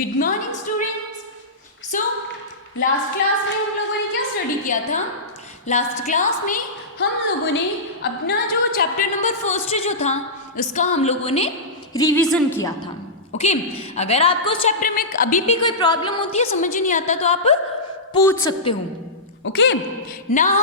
Good morning students. So last class में हम लोगों ने क्या स्टडी किया था? लास्ट क्लास में हम लोगों ने अपना जो चैप्टर नंबर फर्स्ट जो था उसका हम लोगों ने रिवीजन किया था। ओके अगर आपको उस चैप्टर में अभी भी कोई प्रॉब्लम होती है, समझ नहीं आता, तो आप पूछ सकते हो। ओके नाउ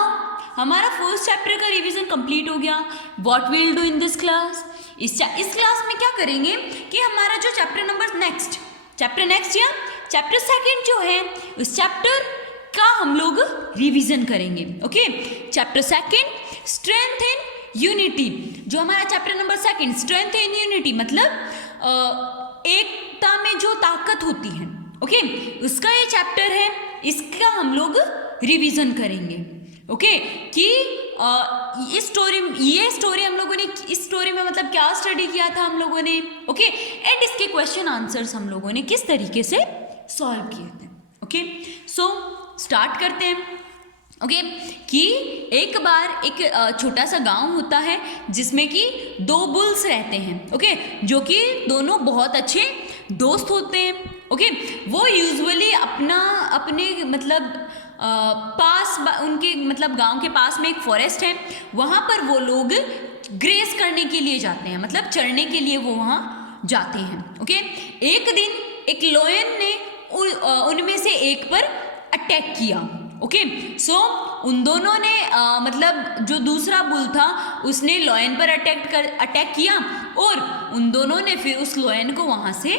हमारा फर्स्ट चैप्टर का रिवीजन कंप्लीट हो गया। What will do in this class? इस क्लास में क्या करेंगे कि हमारा जो चैप्टर नेक्स्ट या चैप्टर सेकंड जो है उस चैप्टर का हम लोग रिवीजन करेंगे। Okay chapter second strength in unity, जो हमारा chapter number second strength in unity मतलब एकता में जो ताकत होती है, ओके उसका ये चैप्टर है, इसका हम लोग रिवीजन करेंगे। ओके कि ये स्टोरी हम लोगों ने इस स्टोरी में मतलब क्या स्टडी किया था हम लोगों ने, ओके एंड इसके क्वेश्चन आंसर्स हम लोगों ने किस तरीके से सॉल्व किए थे। ओके सो स्टार्ट करते हैं। ओके कि एक बार एक छोटा सा गांव होता है जिसमें कि दो बुल्स रहते हैं, ओके जो कि दोनों बहुत अच्छे दोस्त होते हैं। ओके वो यूजुअली अपने मतलब उनके मतलब गांव के पास में एक फॉरेस्ट है, वहाँ पर वो लोग ग्रेस करने के लिए जाते हैं, मतलब चरने के लिए वो वहाँ जाते हैं। ओके एक दिन एक लायन ने उनमें से एक पर अटैक किया। ओके सो उन दोनों ने मतलब जो दूसरा बुल था उसने लायन पर अटैक किया और उन दोनों ने फिर उस लायन को वहाँ से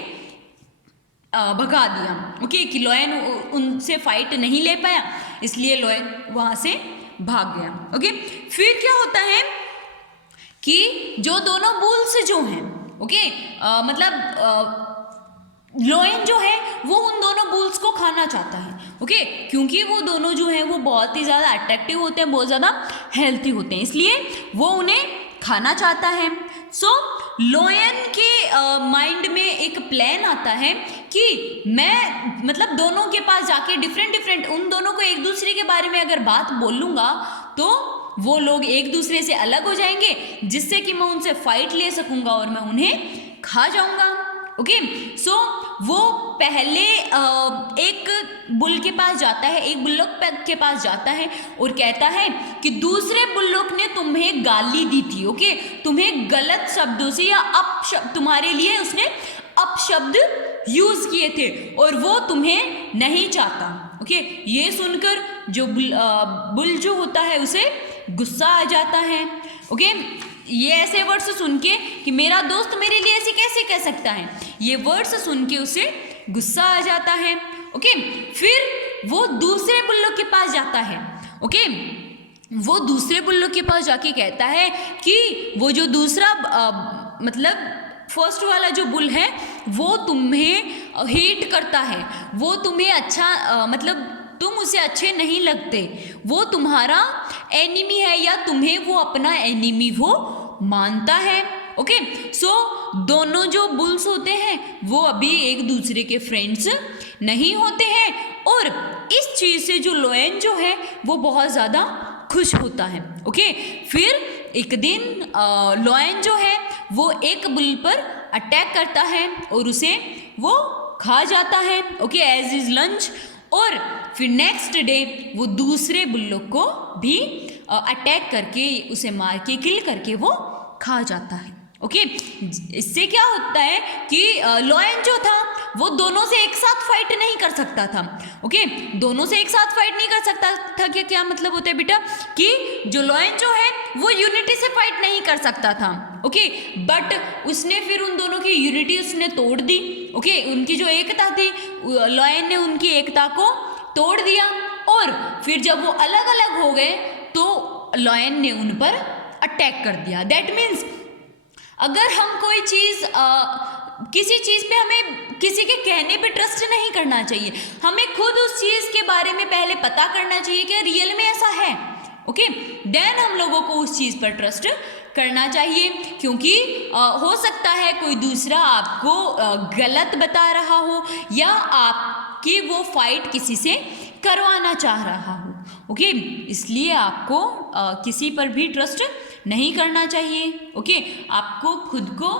भगा दिया। ओके कि लायन उनसे फाइट नहीं ले पाया, इसलिए लायन वहाँ से भाग गया। ओके फिर क्या होता है कि जो दोनों बुल्स जो हैं, ओके मतलब लायन जो है वो उन दोनों बुल्स को खाना चाहता है। ओके क्योंकि वो दोनों जो हैं वो बहुत ही ज़्यादा अट्रैक्टिव होते हैं, बहुत ज़्यादा हेल्थी होते हैं, इसलिए वो उन्हें खाना चाहता है। सो लायन के माइंड में एक प्लान आता है कि मैं मतलब दोनों के पास जाके डिफरेंट उन दोनों को एक दूसरे के बारे में अगर बात बोलूँगा तो वो लोग एक दूसरे से अलग हो जाएंगे, जिससे कि मैं उनसे फाइट ले सकूँगा और मैं उन्हें खा जाऊँगा। ओके सो वो पहले एक बुल के पास जाता है, एक बुल्लोक के पास जाता है और कहता है कि दूसरे बुल्लोक ने तुम्हें गाली दी थी, ओके तुम्हें गलत शब्दों से या अपशब्द, तुम्हारे लिए उसने अपशब्द यूज किए थे और वो तुम्हें नहीं चाहता। ओके ये सुनकर जो बुल जो होता है उसे गुस्सा आ जाता है। ओके ये ऐसे वर्ड्स सुन के कि मेरा दोस्त मेरे लिए ऐसे कैसे कह सकता है, ये वर्ड्स सुन के उसे गुस्सा आ जाता है। ओके फिर वो दूसरे बुल्लोक के पास जाता है। ओके वो दूसरे बुल्लोक के पास जाके कहता है कि वो जो दूसरा मतलब फर्स्ट वाला जो बुल है वो तुम्हें हेट करता है, वो तुम्हें अच्छा मतलब तुम उसे अच्छे नहीं लगते, वो तुम्हारा एनिमी है या तुम्हें वो अपना एनिमी वो मानता है। ओके सो दोनों जो बुल्स होते हैं वो अभी एक दूसरे के फ्रेंड्स नहीं होते हैं और इस चीज़ से जो लायन जो है वो बहुत ज़्यादा खुश होता है। ओके फिर एक दिन लायन जो है वो एक बुल पर अटैक करता है और उसे वो खा जाता है। Okay as is lunch. और फिर नेक्स्ट डे वो दूसरे बुल्लोक को भी अटैक करके उसे मार के किल करके वो खा जाता है। ओके इससे क्या होता है कि लायन जो था वो दोनों से एक साथ फाइट नहीं कर सकता था। ओके दोनों से एक साथ फाइट नहीं कर सकता था। क्या मतलब होता है बेटा कि जो लायन जो है वो यूनिटी से फाइट नहीं कर सकता था। ओके बट उसने फिर उन दोनों की यूनिटी उसने तोड़ दी। ओके उनकी जो एकता थी लायन ने उनकी एकता को तोड़ दिया और फिर जब वो अलग अलग हो गए तो लायन ने उन पर अटैक कर दिया। दैट मीन्स अगर हम कोई चीज़ किसी चीज़ पे हमें किसी के कहने पे ट्रस्ट नहीं करना चाहिए, हमें खुद उस चीज़ के बारे में पहले पता करना चाहिए कि रियल में ऐसा है। ओके देन हम लोगों को उस चीज़ पर ट्रस्ट करना चाहिए, क्योंकि हो सकता है कोई दूसरा आपको गलत बता रहा हो या आपकी वो फाइट किसी से करवाना चाह रहा हो। ओके इसलिए आपको किसी पर भी ट्रस्ट नहीं करना चाहिए। ओके आपको खुद को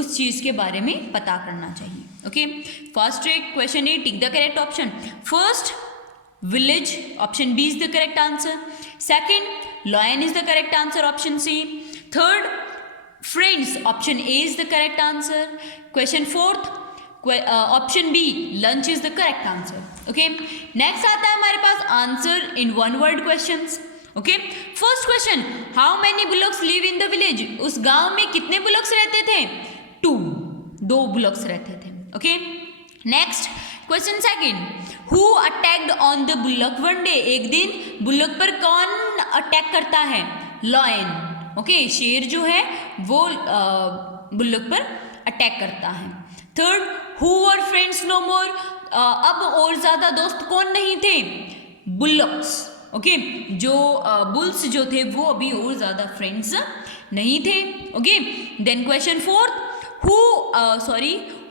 उस चीज़ के बारे में पता करना चाहिए। Okay, first question A, tick the correct option. First, village, option B is the correct answer. Second, lion is the correct answer, option C. Third, friends, option A is the correct answer. Question fourth, option B, lunch is the correct answer. Okay, next आता है हमारे पास answer in one word questions. Okay, first question, how many bullocks live in the village? उस गांव में कितने bullocks रहते थे? 2, 2 bullocks रहते थे. Okay, next question second, who attacked on the bullock one day? एक दिन बुलक पर कौन अटैक करता है? लॉयन. ओके, शेर जो है वो बुलक पर अटैक करता है. Third, who were friends no more? अब और ज्यादा दोस्त कौन नहीं थे? बुलक्स. ओके, जो बुल्स जो थे वो अभी और ज्यादा फ्रेंड्स नहीं थे. Okay, then question fourth,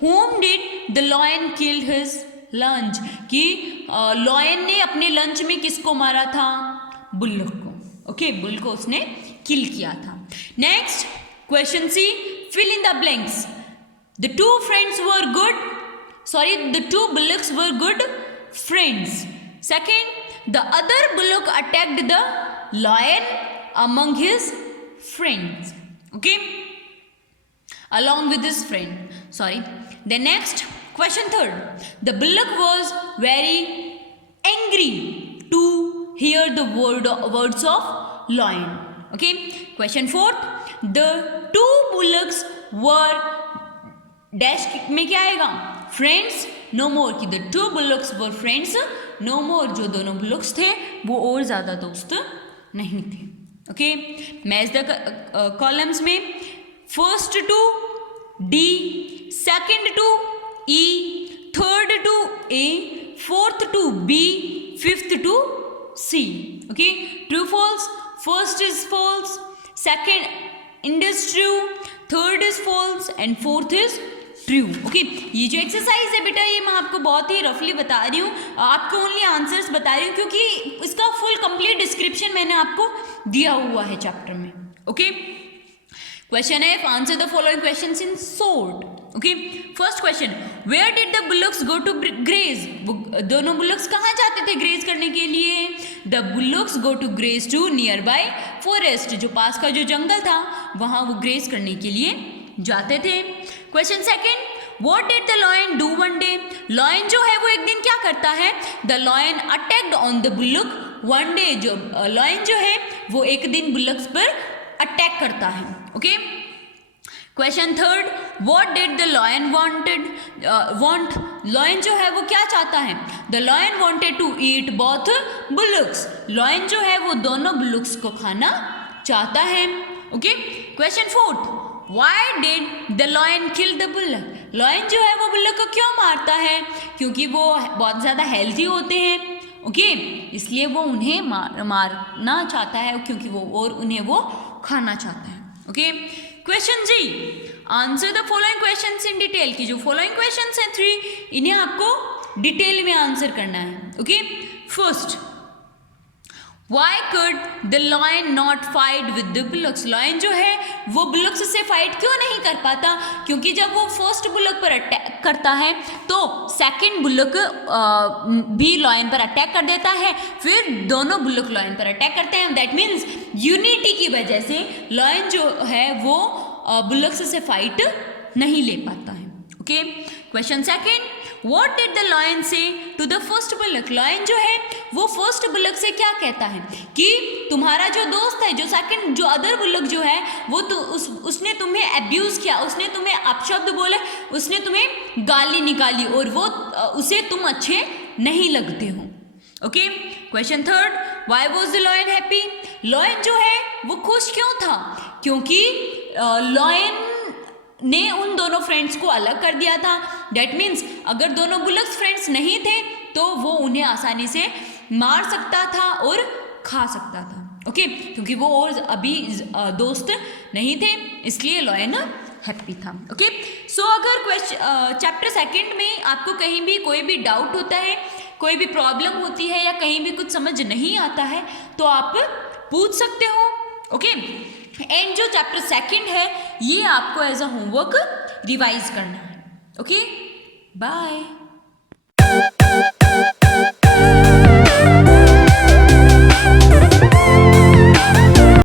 whom did the lion killed his lunch? कि लॉयन ने अपने लंच में किसको मारा था? बुल्लक को. ओके, बुल को उसने किल किया था. Next question C, fill in the blanks. The two bullocks were good friends. Second, the other bullock attacked the lion among his friends. Okay, along with his friend. The next question third, the bullock was very angry to hear the words of lion. Okay, question fourth, the two bullocks were dash में क्या आएगा? Friends no more. कि the two bullocks were friends no more. जो दोनों bullocks थे वो और ज्यादा दोस्त नहीं थे. Okay, मैच द कॉलम्स में first to D, second to E, third to A, fourth to B, fifth to C. Okay, true false, first is false, second is true, third is false and fourth is true. Okay, ये जो exercise है बेटा ये मैं आपको बहुत ही रफली बता रही हूँ, आपको ओनली आंसर्स बता रही हूँ क्योंकि इसका फुल कंप्लीट डिस्क्रिप्शन मैंने आपको दिया हुआ है चैप्टर में. ओके, क्वेश्चन है, answer the following questions in short. Okay, first question, where did the bullocks go to graze? दोनों बुलक्स कहाँ जाते थे ग्रेज करने के लिए? The bullocks go to graze to nearby forest. जो पास का जो जंगल था वहाँ वो ग्रेज करने के लिए जाते थे. Question second, what did the lion do one day? Lion जो है वो एक दिन क्या करता है? The lion attacked on the bullock one day. जो लॉयन जो है वो एक दिन बुलक्स पर अटैक करता है. Okay, question third, what did the lion want? Lion जो है वो क्या चाहता है? The lion wanted to eat both bullocks. Lion जो है वो दोनों बुलक्स को खाना चाहता है. Okay, question fourth, why did the lion kill the bullock? Lion जो है वो बुलक को क्यों मारता है? क्योंकि वो बहुत ज़्यादा हेल्थी होते हैं. ओके, इसलिए वो उन्हें मारना चाहता है क्योंकि वो और उन्हें वो खाना चाहता है. Okay, question G, answer the following questions in detail. की जो फॉलोइंग क्वेश्चंस हैं 3, इन्हें आपको डिटेल में आंसर करना है. Okay, first, Why could the lion not fight with the bullocks? Lion जो है वो bullocks से फाइट क्यों नहीं कर पाता? क्योंकि जब वो फर्स्ट बुलक पर अटैक करता है तो सेकंड बुलक भी lion पर अटैक कर देता है, फिर दोनों बुलक lion पर अटैक करते हैं. दैट मीन्स यूनिटी की वजह से lion जो है वो bullocks से फाइट नहीं ले पाता है. Okay, question second, What did the lion say to the first bullock? Lion जो है वो फर्स्ट बुलक से क्या कहता है कि तुम्हारा जो दोस्त है, जो सेकंड जो अदर बुलक जो है वो तो उसने तुम्हें अब्यूज किया, उसने तुम्हें अपशब्द बोले, उसने तुम्हें गाली निकाली और वो उसे तुम अच्छे नहीं लगते हो. Okay, question third, Why was the lion happy? Lion जो है वो खुश क्यों था? क्योंकि lion ने उन दोनों फ्रेंड्स को अलग कर दिया था. डैट मीन्स अगर दोनों बुलक्स फ्रेंड्स नहीं थे तो वो उन्हें आसानी से मार सकता था और खा सकता था. ओके, क्योंकि वो और अभी दोस्त नहीं थे इसलिए लॉयन हैप्पी था. ओके, सो अगर चैप्टर सेकंड में आपको कहीं भी कोई भी डाउट होता है, कोई भी प्रॉब्लम होती है या कहीं भी कुछ समझ नहीं आता है तो आप पूछ सकते हो. ओके, एंड जो चैप्टर सेकंड है ये आपको एज अ होमवर्क रिवाइज करना है. Okay, bye.